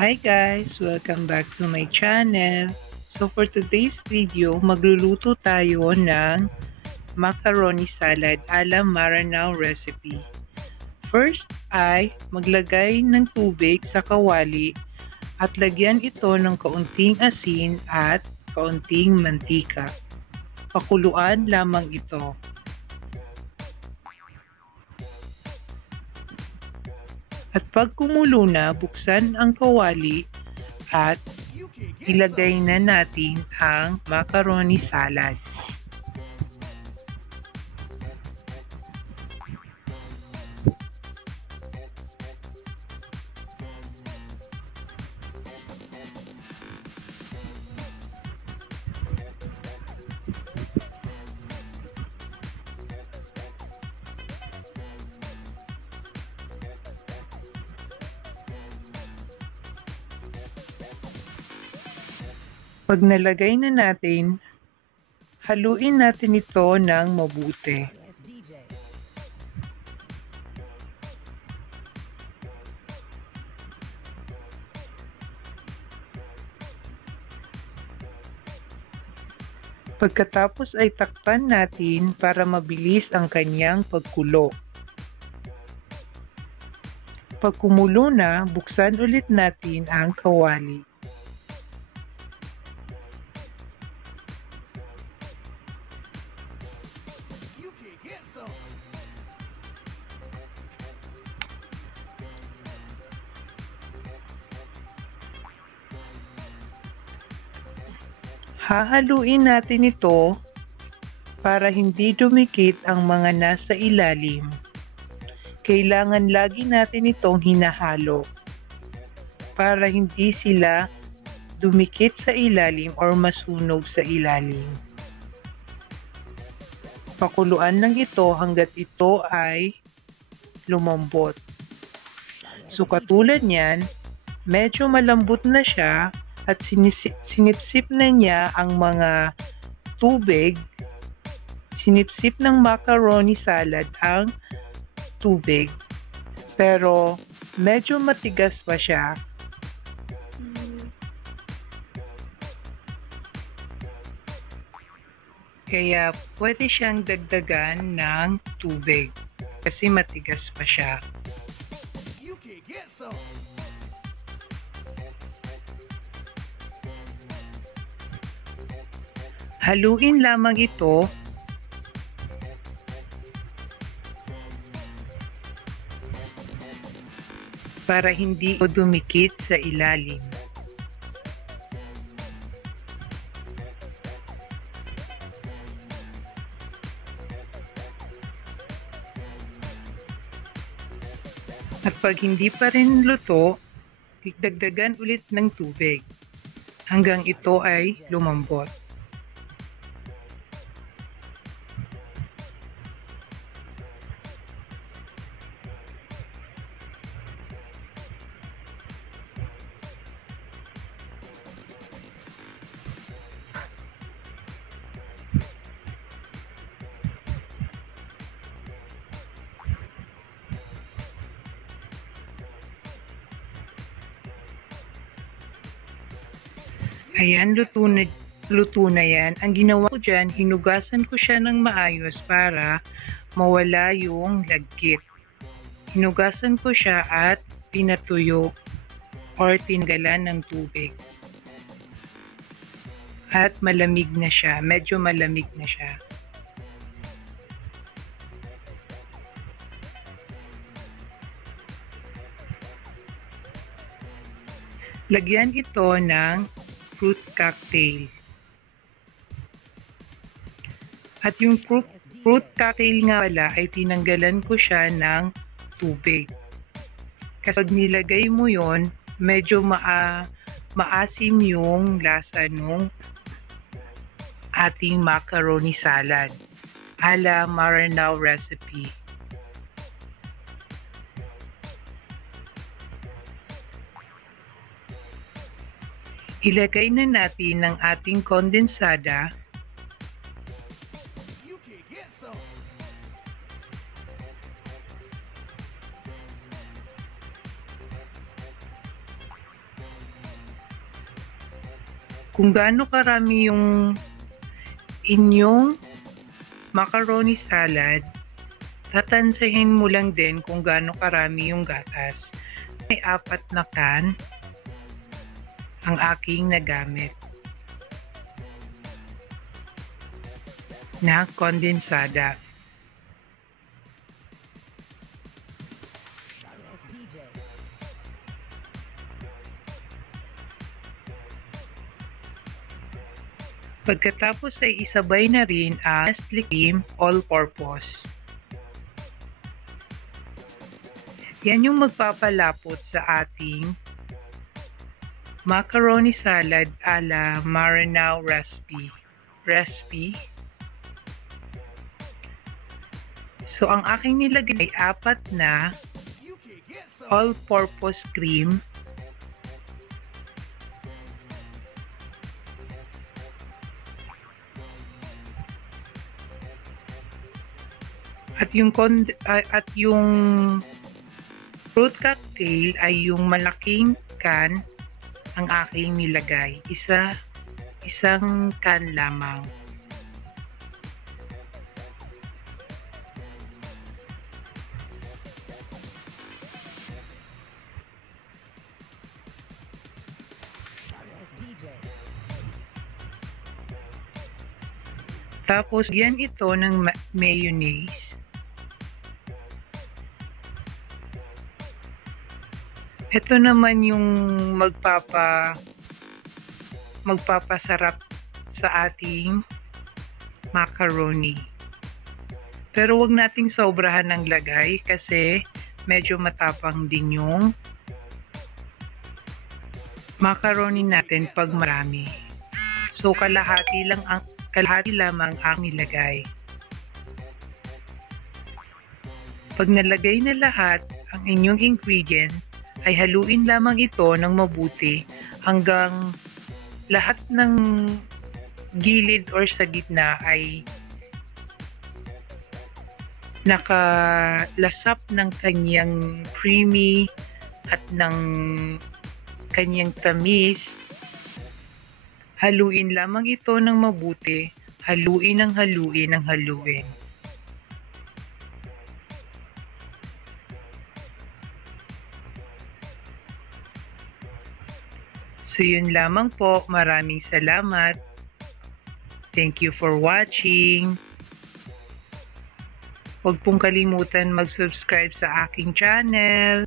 Hi guys! Welcome back to my channel. So for today's video, magluluto tayo ng macaroni salad ala Maranao recipe. First ay maglagay ng tubig sa kawali at lagyan ito ng kaunting asin at kaunting mantika. Pakuluan lamang ito. At pag kumulo na, buksan ang kawali at ilagay na natin ang macaroni salad. Pag nalagay na natin, haluin natin ito ng mabuti. Pagkatapos ay takpan natin para mabilis ang kanyang pagkulo. Pag kumulo na, buksan ulit natin ang kawali. Hahaluin natin ito para hindi dumikit ang mga nasa ilalim. Kailangan lagi natin itong hinahalo para hindi sila dumikit sa ilalim or masunog sa ilalim. Pakuluan lang ito hanggat ito ay lumambot. So katulad niyan, medyo malambot na siya at sinipsip na niya ang mga tubig. Sinipsip ng macaroni salad ang tubig. Pero medyo matigas pa siya. Kaya pwede siyang dagdagan ng tubig kasi matigas pa siya. Haluin lamang ito para hindi ito dumikit sa ilalim. At pag hindi pa rin luto, dagdagan ulit ng tubig hanggang ito ay lumambot. Ayan, luto na yan. Ang ginawa ko dyan, hinugasan ko siya ng maayos para mawala yung lagkit. Hinugasan ko siya at pinatuyo or tinanggalan ng tubig. At malamig na siya, medyo malamig na siya. Lagyan ito ng fruit cocktail. At yung fruit cocktail nga pala ay tinanggalan ko siya ng tubig. Kasi pag nilagay mo yon, medyo maasim yung lasa nung ating macaroni salad ala Maranao recipe. Ilagay na natin ang ating kondensada Kung gaano karami yung inyong macaroni salad, tatansahin mo lang din kung gaano karami yung gatas. May 4 na can ang aking nagamit na kondensada. Pagkatapos ay isabay na rin ang Nestle cream all-purpose. Yan yung magpapalapot sa ating macaroni salad ala Maranao recipe. So ang aking nilagay ay 4 na all-purpose cream. At yung fruit cocktail ay yung malaking can ang aking nilagay. Isang can lamang. Tapos yan ito ng mayonnaise. Ito naman yung magpapasarap sa ating macaroni. Pero wag nating sobrahan ng lagay kasi medyo matapang din yung macaroni natin pag marami. So kalahati lamang ang nilagay. Pag nalagay na lahat ang inyong ingredient, ay haluin lamang ito ng mabuti hanggang lahat ng gilid or sa gitna ay nakalasap ng kanyang creamy at ng kanyang tamis. Haluin lamang ito ng mabuti, haluin. So yun lamang po, maraming salamat. Thank you for watching. Huwag pong kalimutan mag-subscribe sa aking channel.